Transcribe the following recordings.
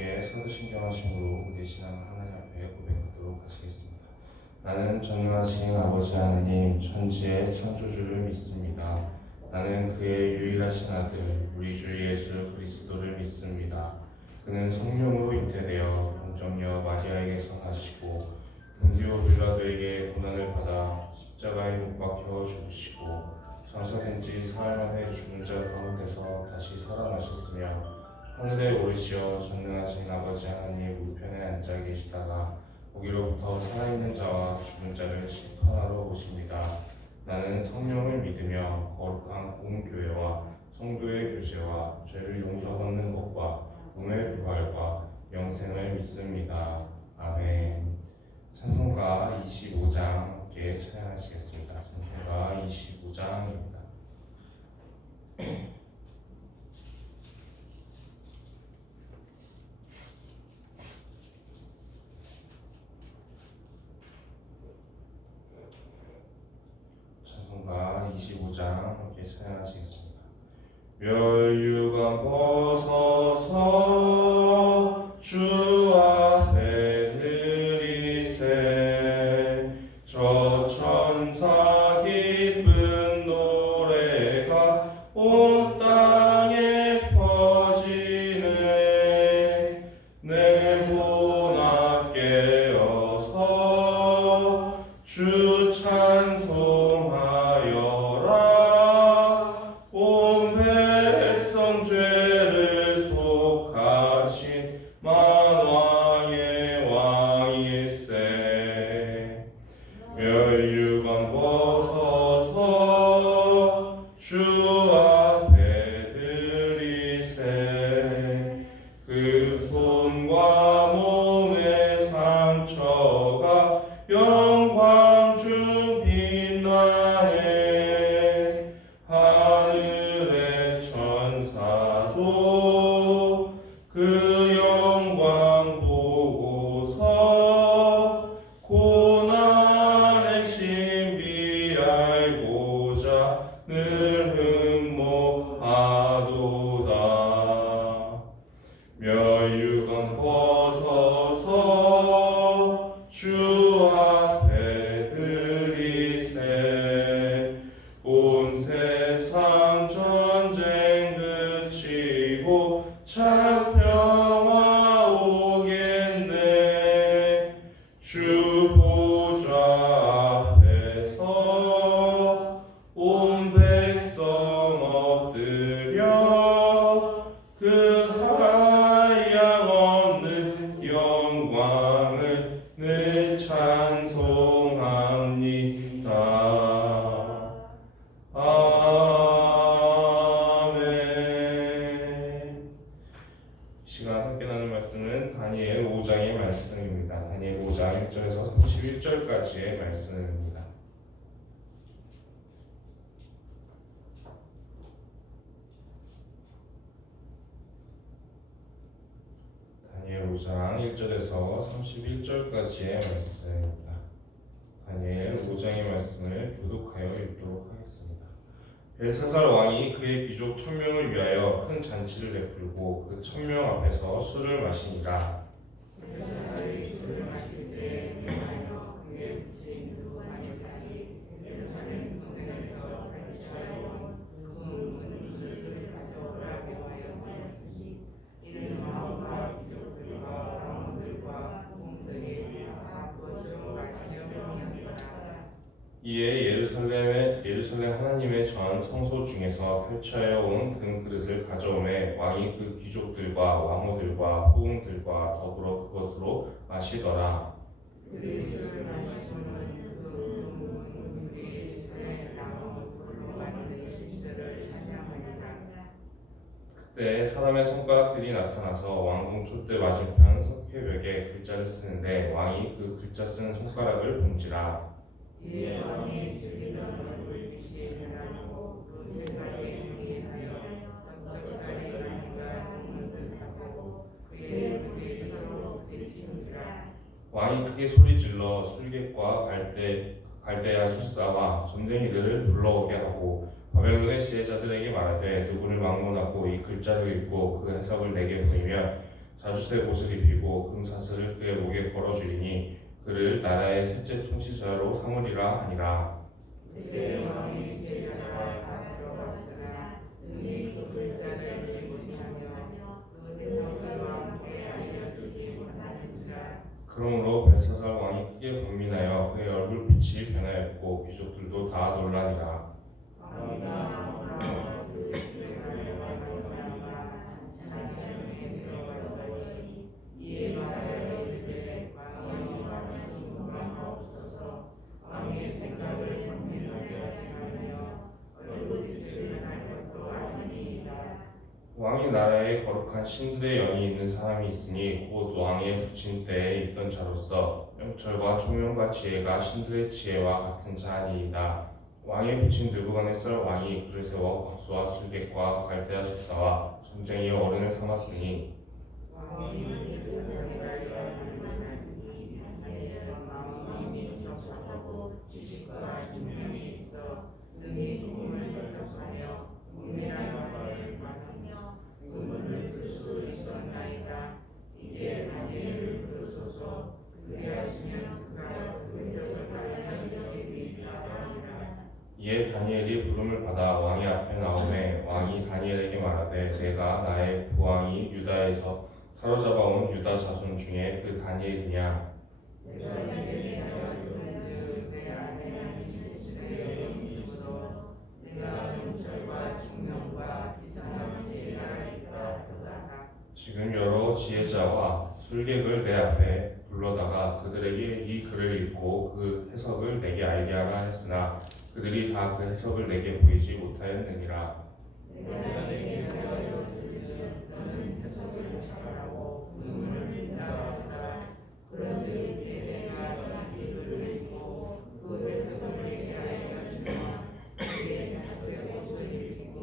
함께 서두신경하심으로 우리의 신앙을 하나님 앞에 고백하도록 하시겠습니다. 나는 전능하신 아버지 하나님 천지의 창조주를 믿습니다. 나는 그의 유일하신 아들 우리 주 예수 그리스도를 믿습니다. 그는 성령으로 잉태되어 동정녀 마리아에게서 나시고 본디오 빌라도에게 고난을 받아 십자가에 못 박혀 죽으시고 장사된 지 사흘 만에 죽은 자 가운데서 다시 살아나셨으며 하늘에 오르시어 전능하신 아버지 하나님 우편에 앉아 계시다가 거기로부터 살아있는 자와 죽은 자를 심판하러 오십니다. 나는 성령을 믿으며 거룩한 공교회와 성도의 교제와 죄를 용서받는 것과 몸의 부활과 영생을 믿습니다. 아멘. 찬송가 25장 함께 찬양하시겠습니다. 찬송가 25장입니다. 찬송가 25장 함께 찬양하시겠습니다. 멸류관 벗어서 주 앞에 드리세 저 천사 기쁜 노래가 온 땅에 퍼지네 내 문 앞에 어서 주 찬송하여라 온 백성 죄를 속하신 만왕의 왕일세 멸류관 벗어서 주 앞에 드리세 그 손과 몸의 상처가 영광 중 빛나네 하늘의 천사도 그 영광 보고서 고난의 신비 알고자 늘 흠모하도다 멸류관 벗어서 주 앞에 드리세 온 세상 전쟁 그치고 참 평화 오겠네 주 보좌 앞에서 온 백성 엎드려 그 한량 없는 영광을 늘 찬송합니다. 아멘. 이 시간 함께 나눌 말씀은 다니엘 5장의 말씀입니다. 다니엘 5장 1절에서 31절까지의 말씀입니다. 다니엘 5장 1절에서 31절까지의 말씀입니다. 다니엘 5장의 말씀을 교독하여 읽도록 하겠습니다. 벨사살 왕이 그의 귀족 1000명을 위하여 큰 잔치를 베풀고 그 1000명 앞에서 술을 마시니라. 이에 예루살렘 하나님의 전 성소 중에서 펼쳐져 온 금 그릇을 가져오매 왕이 그 귀족들과 왕후들과 후궁들과 더불어 그것으로 마시더라. 그때 사람의 손가락들이 나타나서 왕궁 촛대 맞은편 석회벽에 글자를 쓰는데 왕이 그 글자 쓴 손가락을 본지라. 이에 왕이 즐기던 얼굴 빛이 변하고 그 세상에 행하여 떡갈이 아닌가 하는 듯 하고 그의 목이 서로 부딪히는지라. 왕이 크게 소리질러 술객과 갈대아 술사와 점쟁이들을 불러오게 하고 바벨론의 지혜자들에게 말하되 누구를 막론하고 이 글자를 읽고 그 해석을 내게 보이면 자주색 옷을 입히고 금사슬을 그의 목에 걸어주리니 그를 나라의 셋째 통치자로 삼으리라 하니라. 그때 왕의 제자가 다 들어갔으나 능히 그 글자를 읽지 못하며 그 대성술과 함께 알려주지 못하는지라. 그러므로 벨사살 왕이 크게 번민하여 그의 얼굴빛이 변하였고 귀족들도 다 놀라니라. 왕이나 왕과 그 주제가를 말하노라. 자신에게 들어가더니 이에 말하여 이르되 왕이 왕하신 분만 없어서 왕의 생각을 번민하게 하지 않으며 얼굴빛을 변할 것도 아니니이다. 왕이 나라에 거룩한 신들의 영이 있는 사람이 있으니 곧 왕의 부친 때에 있던 자로서 명철과 총명과 지혜가 신들의 지혜와 같은 자니이다. 왕의 부친 느부갓네살 왕이 그를 세워 박수와 술객과 갈대아 술사와 점쟁이 어른을 삼았으니 왕이 그들과 하나님이 마음이 적합하고 지식과 증명이 있어 능히 꿈을 해석하며 은밀한 바를 맡으며 의문을 풀 수 있었나이다. 이제 다니엘을 부르소서. 그리하시면 그가 그 해석을 알려드리리라 하니라. 이에 다니엘이 부름을 받아 왕의 앞에 나오매 왕이 다니엘에게 말하되 내가 나의 부왕이 유다에서 사로잡아온 유다 자손 중에 그 다니엘이냐. 내가 내게 하여금 내 안에 하신 주의 영이시로서 내가 명철과 증명과 비상한 지혜가 있다 하다. 지금 여러 지혜자와 술객을 내 앞에 불러다가 그들에게 이 글을 읽고 그 해석을 내게 알게 하라 했으나 그들이 다 그 해석을 내게 보이지 못하였느니라. 내가 내게 하여 주는 너는 해석을 잘하고 의문을 푼다 하더라. 그런즉 이제 내가 이 글을 읽고 그 해석을 내게 알려주마. 그의 자주의 옷을 입히고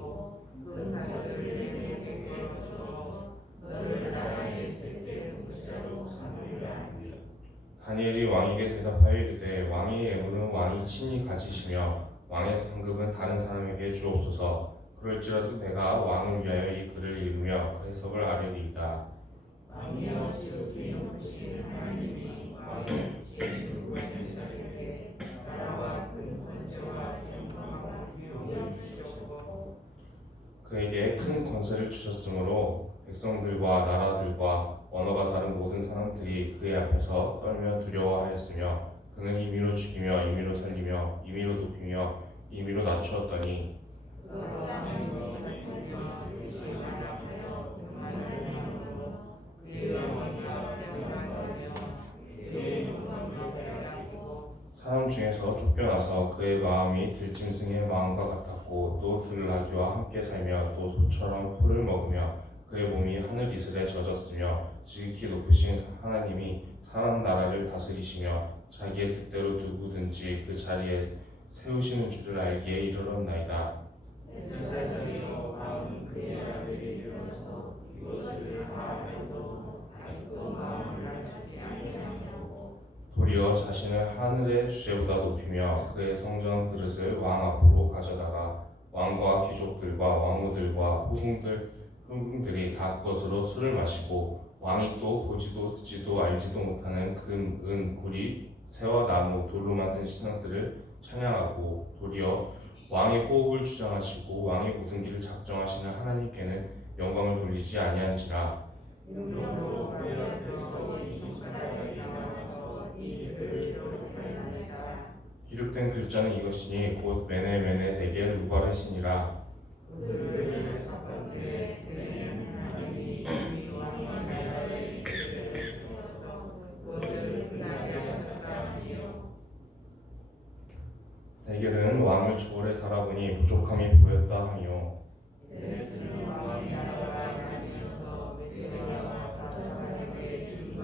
그 사슬을 내게 걸어서 너를 나라의 셋째 통치자로 삼으리라. 다니엘이 왕에게 대답하여 이르되 왕의 예물은 왕이 친히 가지시며 왕의 상급은 다른 사람에게 주옵소서. 그럴지라도 내가 왕을 위하여 이 글을 읽으며 그 해석을 아뢰리이다. 왕이여 지극히 높으신 하나님이 왕의 부친 느부갓네살에게 나라와 큰 권세와 영광과 위엄을 주셨고 그에게 큰 권세를 주셨으므로 백성들과 나라들과 언어가 다른 모든 사람들이 그의 앞에서 떨며 두려워하였으며 그는 임의로 죽이며 임의로 살리며 임의로 높이며 임의로 낮추었더니 그 왕은 통치와 뜻이 완악하여 교만을 행함으로 그의 영광과 평안하며 그의 영광과 빼앗기고 사람 중에서 쫓겨나서 그의 마음이 들짐승의 마음과 같았고 또 들나귀와 함께 살며 또 소처럼 풀을 먹으며 그의 몸이 하늘 이슬에 젖었으며 지극히 높으신 하나님이 사람 나라를 다스리시며 자기의 뜻대로 누구든지 그 자리에 세우시는 줄을 알기에 이르렀나이다. 제사장이여 왕은 그의 아들이 되어서 이것을 다 알고 아직도 마음을 알지 아니하냐고. 도리어 자신을 하늘의 주제보다 높이며 그의 성전 그릇을 왕 앞으로 가져다가 왕과 귀족들과 왕후들과 후궁들이 다 그것으로 술을 마시고 왕이 또 보지도 듣지도 알지도 못하는 금, 은, 구리, 새와 나무, 돌로 만든 신상들을 찬양하고 도리어 왕의 호흡을 주장하시고 왕의 모든 길을 작정하시는 하나님께는 영광을 돌리지 아니한지라. 용도로 하여서 이 손가락이 나와서 이 글을 기록하였나이다. 기록된 글자는 이것이니 곧 메네메네 데겔 누바르시니라. 그 글을 해석한 때에 그는 하나님이 이미 왕의 나라의 시대를 세워서 그것을 그날에 하셨다 하니요. 데겔은 왕을 저울에 달아보니 부족함이 보였다 하며 예수는 왕의 나라가 아니어서 메대와 사사사에게 주님과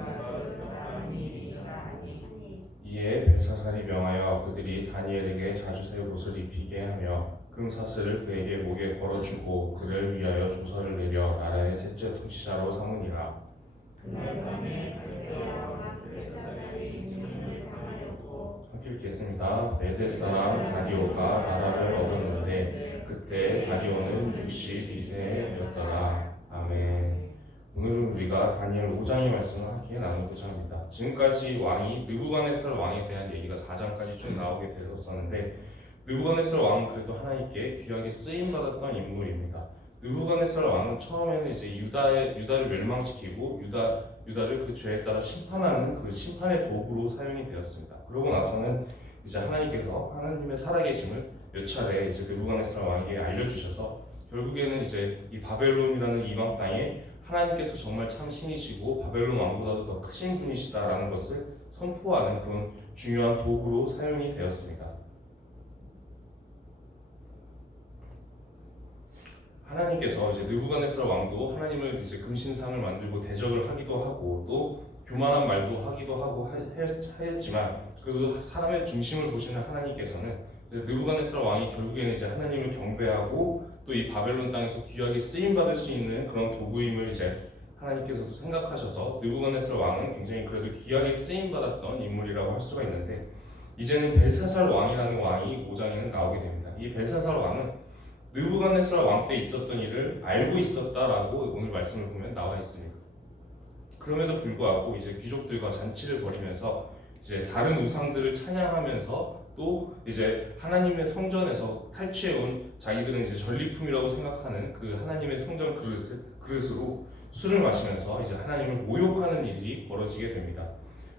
하나님이라 하니. 이에 벨사살이 명하여 그들이 다니엘에게 자주색 옷을 입히게 하며 금사슬을 그에게 목에 걸어주고 그를 위하여 조서를 내려 나라의 셋째 통치자로 삼으니라. 그날 밤에 갈대아와 벨사살이 증언을 당하였고 함께 읽겠습니다. 메대 사람 다리오가 나라를 얻었는데 그때 다리오는 62세였더라. 아멘. 오늘은 우리가 우리가 다니엘 5장의 말씀을 함께 나누고자 합니다. 지금까지 왕이 느부갓네살 왕에 대한 얘기가 4장까지 쭉 나오게 되었었는데 느부갓네살 왕은 그래도 하나님께 귀하게 쓰임 받았던 인물입니다. 느부갓네살 왕은 처음에는 이제 유다를 멸망시키고 유다를 그 죄에 따라 심판하는 그 심판의 도구로 사용이 되었습니다. 그러고 나서는 이제 하나님께서 하나님의 살아계심을 몇 차례 이제 느부갓네살 왕에게 알려주셔서 결국에는 이제 이 바벨론이라는 이방 땅에 하나님께서 정말 참 신이시고 바벨론 왕보다도 더 크신 분이시다라는 것을 선포하는 그런 중요한 도구로 사용이 되었습니다. 하나님께서 이제 느부갓네살 왕도 하나님을 이제 금신상을 만들고 대적을 하기도 하고 또 교만한 말도 하기도 하고 하였지만 그 사람의 중심을 보시는 하나님께서는 이제 느부갓네살 왕이 결국에는 이제 하나님을 경배하고 또 이 바벨론 땅에서 귀하게 쓰임 받을 수 있는 그런 도구임을 이제 하나님께서도 생각하셔서 느부갓네살 왕은 굉장히 그래도 귀하게 쓰임 받았던 인물이라고 할 수가 있는데 이제는 벨사살 왕이라는 왕이 5장에는 나오게 됩니다. 이 벨사살 왕은 느부갓네살 왕 때 있었던 일을 알고 있었다라고 오늘 말씀을 보면 나와 있습니다. 그럼에도 불구하고 이제 귀족들과 잔치를 벌이면서 이제 다른 우상들을 찬양하면서 또 이제 하나님의 성전에서 탈취해온 자기들은 이제 전리품이라고 생각하는 그 하나님의 성전 그릇으로 술을 마시면서 이제 하나님을 모욕하는 일이 벌어지게 됩니다.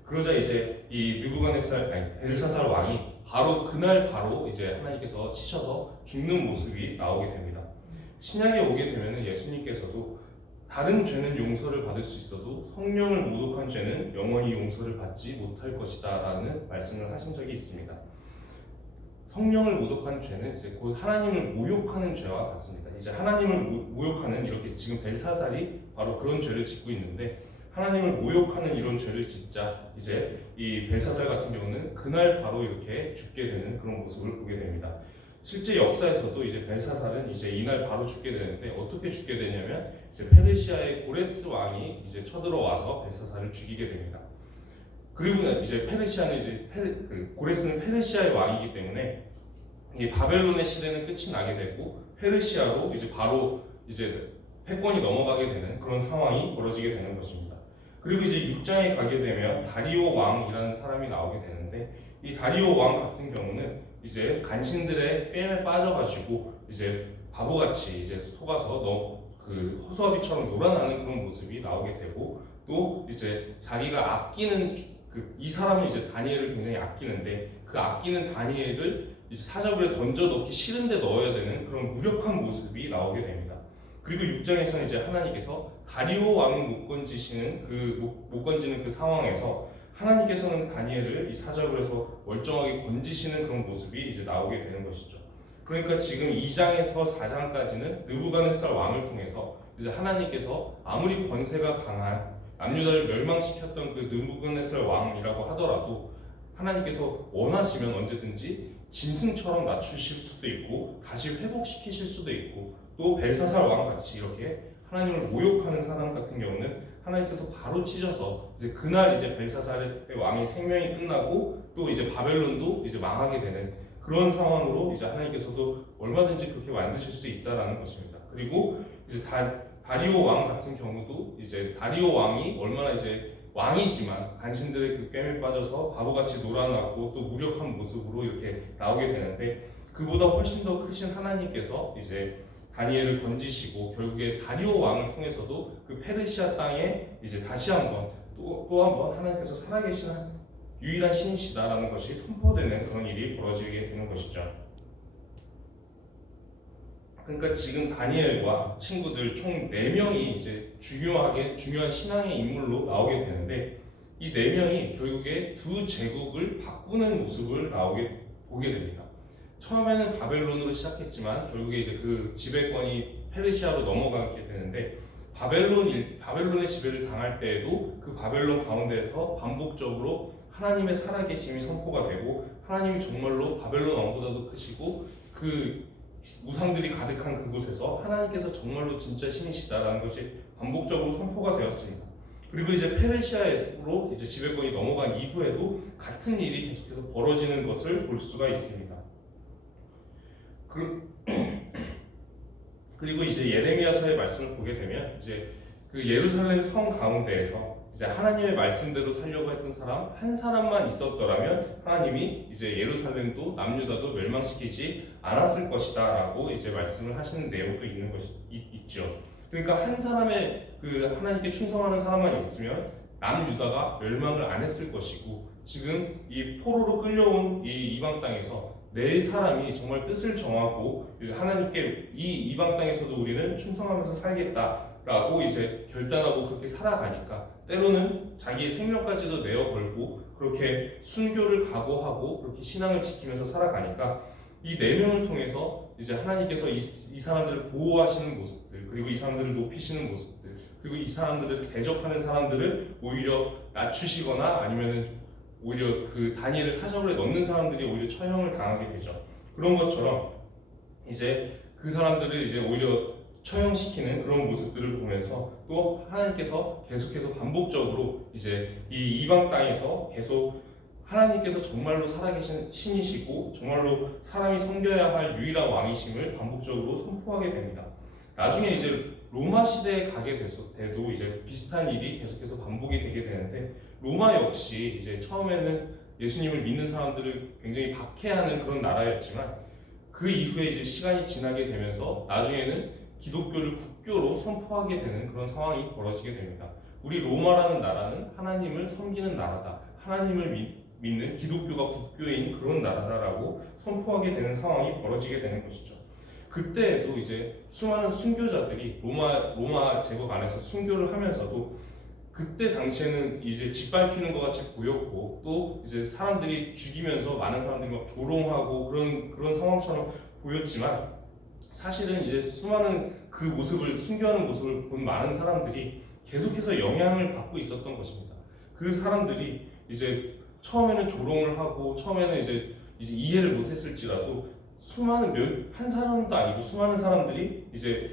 그러자 이제 이 벨사살 왕이 그날 바로 이제 하나님께서 치셔서 죽는 모습이 나오게 됩니다. 신약에 오게 되면 예수님께서도 다른 죄는 용서를 받을 수 있어도 성령을 모독한 죄는 영원히 용서를 받지 못할 것이다 라는 말씀을 하신 적이 있습니다. 성령을 모독한 죄는 이제 곧 하나님을 모욕하는 죄와 같습니다. 이제 하나님을 모욕하는 이렇게 지금 벨사살이 바로 그런 죄를 짓고 있는데 하나님을 모욕하는 이런 죄를 짓자 이제 이 벨사살 같은 경우는 그날 바로 이렇게 죽게 되는 그런 모습을 보게 됩니다. 실제 역사에서도 이제 벨사살은 이제 이날 바로 죽게 되는데 어떻게 죽게 되냐면 이제 페르시아의 고레스 왕이 이제 쳐들어와서 벨사살을 죽이게 됩니다. 그리고 이제 페르시아는 이제 고레스는 페르시아의 왕이기 때문에 이 바벨론의 시대는 끝이 나게 되고 페르시아로 이제 바로 이제 패권이 넘어가게 되는 그런 상황이 벌어지게 되는 것입니다. 그리고 이제 6장에 가게 되면 다리오 왕이라는 사람이 나오게 되는데 이 다리오 왕 같은 경우는 이제 간신들의 꿰매 빠져가지고 이제 바보같이 이제 속아서 그 허수아비처럼 놀아나는 그런 모습이 나오게 되고 또 이제 자기가 아끼는 이 사람은 이제 다니엘을 굉장히 아끼는데 그 아끼는 다니엘을 이제 사자굴에 던져 넣기 싫은데 넣어야 되는 그런 무력한 모습이 나오게 됩니다. 그리고 6장에서는 이제 하나님께서 다리오 왕을 못 건지는 그 상황에서 하나님께서는 다니엘을 이 사자굴에서 멀쩡하게 건지시는 그런 모습이 이제 나오게 되는 것이죠. 그러니까 지금 2장에서 4장까지는 느부갓네살 왕을 통해서 이제 하나님께서 아무리 권세가 강한 남유다를 멸망시켰던 그 느부갓네살 왕이라고 하더라도 하나님께서 원하시면 언제든지 짐승처럼 낮추실 수도 있고 다시 회복시키실 수도 있고 또 벨사살 왕 같이 이렇게 하나님을 모욕하는 사람 같은 경우는 하나님께서 바로 치셔서 이제 그날 이제 벨사살의 왕의 생명이 끝나고 또 이제 바벨론도 이제 망하게 되는 그런 상황으로 이제 하나님께서도 얼마든지 그렇게 만드실 수 있다라는 것입니다. 그리고 이제 다리오 왕 같은 경우도 이제 다리오 왕이 얼마나 이제 왕이지만 간신들의 그 꿰매 빠져서 바보같이 놀아나고 또 무력한 모습으로 이렇게 나오게 되는데 그보다 훨씬 더 크신 하나님께서 이제 다니엘을 건지시고 결국에 다리오 왕을 통해서도 그 페르시아 땅에 이제 다시 한번 또 한번 하나님께서 살아계신 유일한 신이시다라는 것이 선포되는 그런 일이 벌어지게 되는 것이죠. 그러니까 지금 다니엘과 친구들 총 4명이 이제 중요한 신앙의 인물로 나오게 되는데 이 4명이 결국에 두 제국을 바꾸는 모습을 보게 됩니다. 처음에는 바벨론으로 시작했지만 결국에 이제 그 지배권이 페르시아로 넘어가게 되는데 바벨론의 지배를 당할 때에도 그 바벨론 가운데에서 반복적으로 하나님의 살아계심이 선포가 되고 하나님이 정말로 바벨론 왕보다도 크시고 그 우상들이 가득한 그곳에서 하나님께서 정말로 진짜 신이시다라는 것이 반복적으로 선포가 되었습니다. 그리고 이제 페르시아로 이제 지배권이 넘어간 이후에도 같은 일이 계속해서 벌어지는 것을 볼 수가 있습니다. 그리고 이제 예레미야서의 말씀을 보게 되면 이제 그 예루살렘 성 가운데에서 이제 하나님의 말씀대로 살려고 했던 사람 한 사람만 있었더라면 하나님이 이제 예루살렘도 남유다도 멸망시키지 않았을 것이다라고 이제 말씀을 하시는 내용도 있는 것이 있죠. 그러니까 한 사람의 그 하나님께 충성하는 사람만 있으면 남유다가 멸망을 안 했을 것이고, 지금 이 포로로 끌려온 이 이방 땅에서 네 사람이 정말 뜻을 정하고 하나님께 이 이방 땅에서도 우리는 충성하면서 살겠다라고 이제 결단하고 그렇게 살아가니까 때로는 자기의 생명까지도 내어 걸고 그렇게 순교를 각오하고 그렇게 신앙을 지키면서 살아가니까 이 네 명을 통해서 이제 하나님께서 이 사람들을 보호하시는 모습들, 그리고 이 사람들을 높이시는 모습들, 그리고 이 사람들을 대적하는 사람들을 오히려 낮추시거나 아니면은 오히려 그 다니엘을 사자굴에 넣는 사람들이 오히려 처형을 당하게 되죠. 그런 것처럼 이제 그 사람들을 이제 오히려 처형시키는 그런 모습들을 보면서 또 하나님께서 계속해서 반복적으로 이제 이 이방 땅에서 계속 하나님께서 정말로 살아계신 신이시고 정말로 사람이 섬겨야 할 유일한 왕이심을 반복적으로 선포하게 됩니다. 나중에 이제 로마 시대에 가게 돼도 이제 비슷한 일이 계속해서 반복이 되게 되는데, 로마 역시 이제 처음에는 예수님을 믿는 사람들을 굉장히 박해하는 그런 나라였지만 그 이후에 이제 시간이 지나게 되면서 나중에는 기독교를 국교로 선포하게 되는 그런 상황이 벌어지게 됩니다. 우리 로마라는 나라는 하나님을 섬기는 나라다, 하나님을 믿는 기독교가 국교인 그런 나라다라고 선포하게 되는 상황이 벌어지게 되는 것이죠. 그때에도 이제 수많은 순교자들이 로마 제국 안에서 순교를 하면서도 그때 당시에는 이제 짓밟히는 것 같이 보였고, 또 이제 사람들이 죽이면서 많은 사람들이 막 조롱하고 그런 상황처럼 보였지만, 사실은 이제 수많은 그 모습을 순교하는 모습을 본 많은 사람들이 계속해서 영향을 받고 있었던 것입니다. 그 사람들이 이제 처음에는 조롱을 하고 처음에는 이제 이해를 못했을지라도 한 사람도 아니고 수많은 사람들이 이제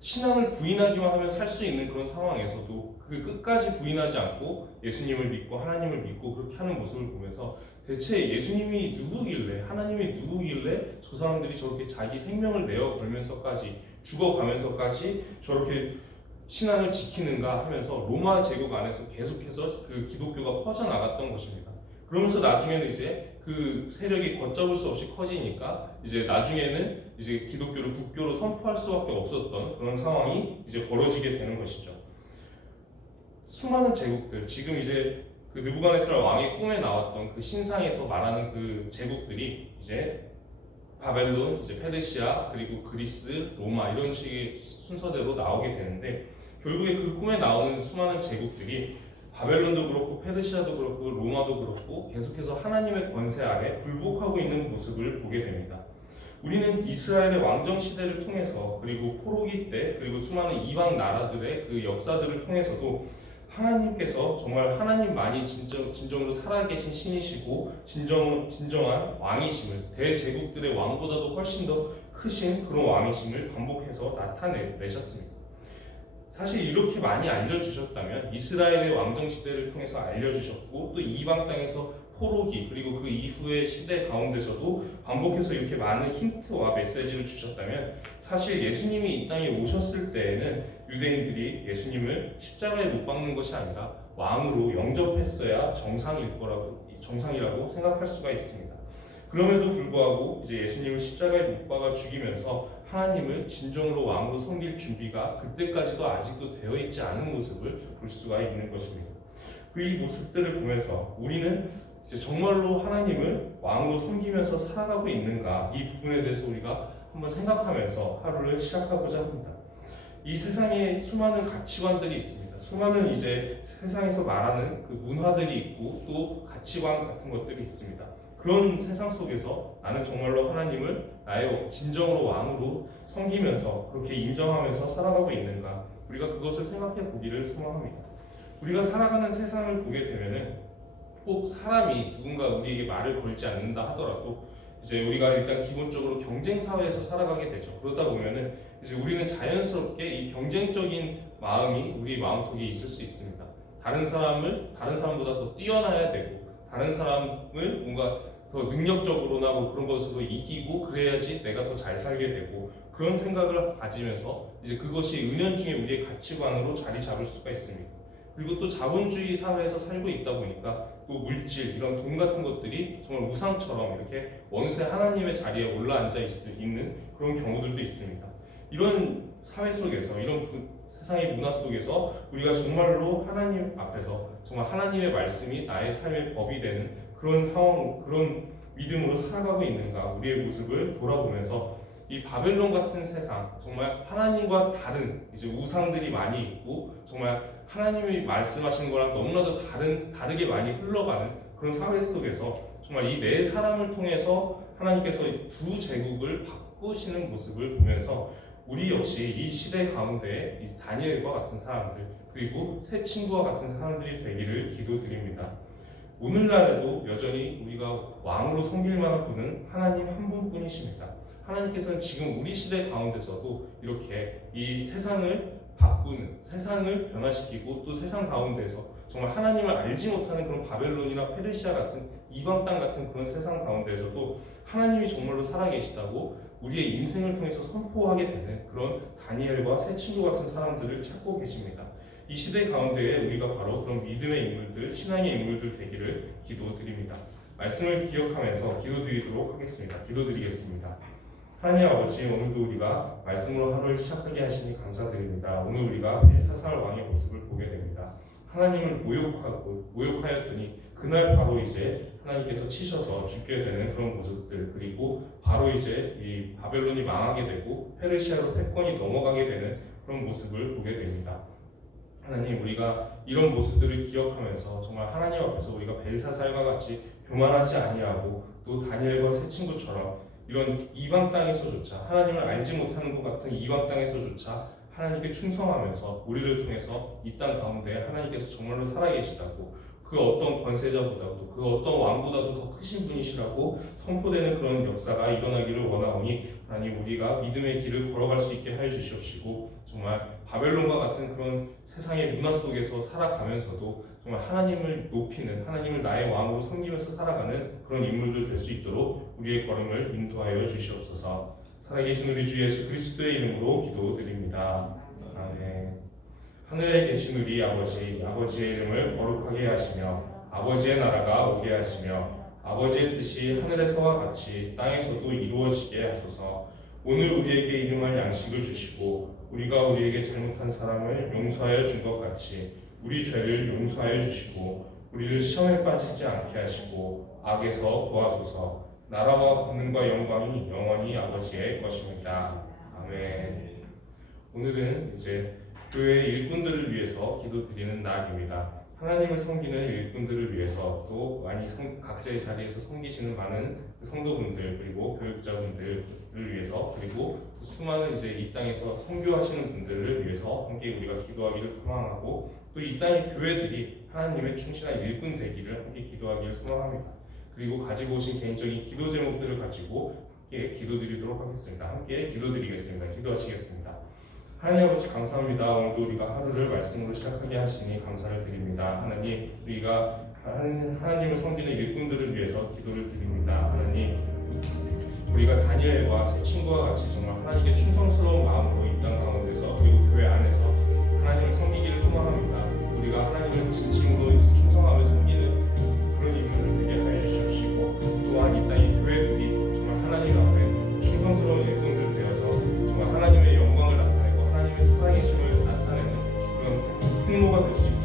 신앙을 부인하기만 하면 살 수 있는 그런 상황에서도 그 끝까지 부인하지 않고 예수님을 믿고 하나님을 믿고 그렇게 하는 모습을 보면서 대체 예수님이 누구길래, 하나님이 누구길래 저 사람들이 저렇게 자기 생명을 내어 걸면서까지, 죽어가면서까지 저렇게 신앙을 지키는가 하면서 로마 제국 안에서 계속해서 그 기독교가 퍼져나갔던 것입니다. 그러면서 나중에는 이제 그 세력이 걷잡을 수 없이 커지니까 이제 나중에는 이제 기독교를 국교로 선포할 수밖에 없었던 그런 상황이 이제 벌어지게 되는 것이죠. 수많은 제국들, 지금 이제 그 느부갓네살 왕의 꿈에 나왔던 그 신상에서 말하는 그 제국들이 이제 바벨론, 이제 페르시아, 그리고 그리스, 로마 이런 식의 순서대로 나오게 되는데, 결국에 그 꿈에 나오는 수많은 제국들이 바벨론도 그렇고 페르시아도 그렇고 로마도 그렇고 계속해서 하나님의 권세 아래 굴복하고 있는 모습을 보게 됩니다. 우리는 이스라엘의 왕정 시대를 통해서, 그리고 포로기 때, 그리고 수많은 이방 나라들의 그 역사들을 통해서도 하나님께서 정말 하나님만이 진정으로 살아계신 신이시고 진정한 왕이심을, 대제국들의 왕보다도 훨씬 더 크신 그런 왕이심을 반복해서 나타내셨습니다. 사실 이렇게 많이 알려주셨다면 이스라엘의 왕정시대를 통해서 알려주셨고, 또 이방 땅에서 포로기, 그리고 그 이후의 시대 가운데서도 반복해서 이렇게 많은 힌트와 메시지를 주셨다면, 사실 예수님이 이 땅에 오셨을 때에는 유대인들이 예수님을 십자가에 못 박는 것이 아니라 왕으로 영접했어야 정상이라고 생각할 수가 있습니다. 그럼에도 불구하고 이제 예수님을 십자가에 못 박아 죽이면서 하나님을 진정으로 왕으로 섬길 준비가 그때까지도 아직도 되어 있지 않은 모습을 볼 수가 있는 것입니다. 이 모습들을 보면서 우리는 이제 정말로 하나님을 왕으로 섬기면서 살아가고 있는가, 이 부분에 대해서 우리가 한번 생각하면서 하루를 시작하고자 합니다. 이 세상에 수많은 가치관들이 있습니다. 수많은 이제 세상에서 말하는 그 문화들이 있고 또 가치관 같은 것들이 있습니다. 그런 세상 속에서 나는 정말로 하나님을 나의 진정으로 왕으로 섬기면서 그렇게 인정하면서 살아가고 있는가, 우리가 그것을 생각해 보기를 소망합니다. 우리가 살아가는 세상을 보게 되면은 꼭 사람이 누군가 우리에게 말을 걸지 않는다 하더라도 이제 우리가 일단 기본적으로 경쟁 사회에서 살아가게 되죠. 그러다 보면은 이제 우리는 자연스럽게 이 경쟁적인 마음이 우리 마음속에 있을 수 있습니다. 다른 사람보다 더 뛰어나야 되고, 다른 사람을 뭔가 더 능력적으로나 뭐 그런 것으로 이기고 그래야지 내가 더 잘 살게 되고, 그런 생각을 가지면서 이제 그것이 은연중에 우리의 가치관으로 자리 잡을 수가 있습니다. 그리고 또 자본주의 사회에서 살고 있다 보니까 또 물질, 이런 돈 같은 것들이 정말 우상처럼 이렇게 어느새 하나님의 자리에 올라앉아 있는 그런 경우들도 있습니다. 이런 사회 속에서, 이런 세상의 문화 속에서 우리가 정말로 하나님 앞에서 정말 하나님의 말씀이 나의 삶의 법이 되는 그런 상황, 그런 믿음으로 살아가고 있는가, 우리의 모습을 돌아보면서 이 바벨론 같은 세상, 정말 하나님과 다른 이제 우상들이 많이 있고 정말 하나님이 말씀하시는 거랑 너무나도 다르게 많이 흘러가는 그런 사회 속에서 정말 이 네 사람을 통해서 하나님께서 두 제국을 바꾸시는 모습을 보면서 우리 역시 이 시대 가운데 이 다니엘과 같은 사람들, 그리고 새 친구와 같은 사람들이 되기를 기도드립니다. 오늘날에도 여전히 우리가 왕으로 섬길 만한 분은 하나님 한 분뿐이십니다. 하나님께서는 지금 우리 시대 가운데서도 이렇게 이 세상을 바꾸는, 세상을 변화시키고 또 세상 가운데서 정말 하나님을 알지 못하는 그런 바벨론이나 페르시아 같은 이방 땅 같은 그런 세상 가운데에서도 하나님이 정말로 살아계시다고 우리의 인생을 통해서 선포하게 되는 그런 다니엘과 새 친구 같은 사람들을 찾고 계십니다. 이 시대 가운데에 우리가 바로 그런 믿음의 인물들, 신앙의 인물들 되기를 기도드립니다. 말씀을 기억하면서 기도드리도록 하겠습니다. 기도드리겠습니다. 하나님 아버지, 오늘도 우리가 말씀으로 하루를 시작하게 하시니 감사드립니다. 오늘 우리가 벨사살 왕의 모습을 보게 됩니다. 하나님을 모욕하였더니 그날 바로 이제 하나님께서 치셔서 죽게 되는 그런 모습들, 그리고 바로 이제 이 바벨론이 망하게 되고 페르시아로 패권이 넘어가게 되는 그런 모습을 보게 됩니다. 하나님, 우리가 이런 모습들을 기억하면서 정말 하나님 앞에서 우리가 벨사살과 같이 교만하지 아니하고 또 다니엘과 새 친구처럼 이런 이방 땅에서조차 하나님을 알지 못하는 것 같은 이방 땅에서조차 하나님께 충성하면서 우리를 통해서 이 땅 가운데 하나님께서 정말로 살아계시다고, 그 어떤 권세자보다도 그 어떤 왕보다도 더 크신 분이시라고 선포되는 그런 역사가 일어나기를 원하오니 하나님, 우리가 믿음의 길을 걸어갈 수 있게 하여 주시옵시고 정말 바벨론과 같은 그런 세상의 문화 속에서 살아가면서도 정말 하나님을 높이는, 하나님을 나의 왕으로 섬기면서 살아가는 그런 인물들 될 수 있도록 우리의 걸음을 인도하여 주시옵소서. 살아계신 우리 주 예수 그리스도의 이름으로 기도드립니다. 아멘. 하늘에 계신 우리 아버지, 아버지의 이름을 거룩하게 하시며 아버지의 나라가 오게 하시며 아버지의 뜻이 하늘에서와 같이 땅에서도 이루어지게 하소서. 오늘 우리에게 일용할 양식을 주시고 우리가 우리에게 잘못한 사람을 용서하여 준 것 같이 우리 죄를 용서하여 주시고 우리를 시험에 빠지지 않게 하시고 악에서 구하소서. 나라와 권능과 영광이 영원히 아버지의 것입니다. 아멘. 오늘은 이제 교회 일꾼들을 위해서 기도드리는 날입니다. 하나님을 섬기는 일꾼들을 위해서 또 많이 각자의 자리에서 섬기시는 많은 성도분들, 그리고 교육자분들을 위해서, 그리고 수많은 이제 이 땅에서 선교하시는 분들을 위해서 함께 우리가 기도하기를 소망하고, 또 이 땅의 교회들이 하나님의 충실한 일꾼 되기를 함께 기도하기를 소망합니다. 그리고 가지고 오신 개인적인 기도 제목들을 가지고 함께 기도드리도록 하겠습니다. 함께 기도드리겠습니다. 기도하시겠습니다. 하나님 아버지, 감사합니다. 오늘도 우리가 하루를 말씀으로 시작하게 하시니 감사를 드립니다. 하나님, 우리가 하나님을 섬기는 일꾼들을 위해서 기도를 드립니다. 하나님, 우리가 다니엘과 새 친구와 같이 정말 하나님께 충성스러운 마음으로 이 땅 가운데서, 그리고 교회 안에서 하나님을 섬기기를 소망합니다. 우리가 하나님을 진심으로 충성하며 섬기는 그런 인물들 되게 하여 주시옵시고, 또한 이 땅의 교회들이 정말 하나님 앞에 충성스러운 일꾼들 되어서 정말 하나님의 영광을 나타내고 하나님의 살아계심을 나타내는 그런 흑모가 될 수 있도록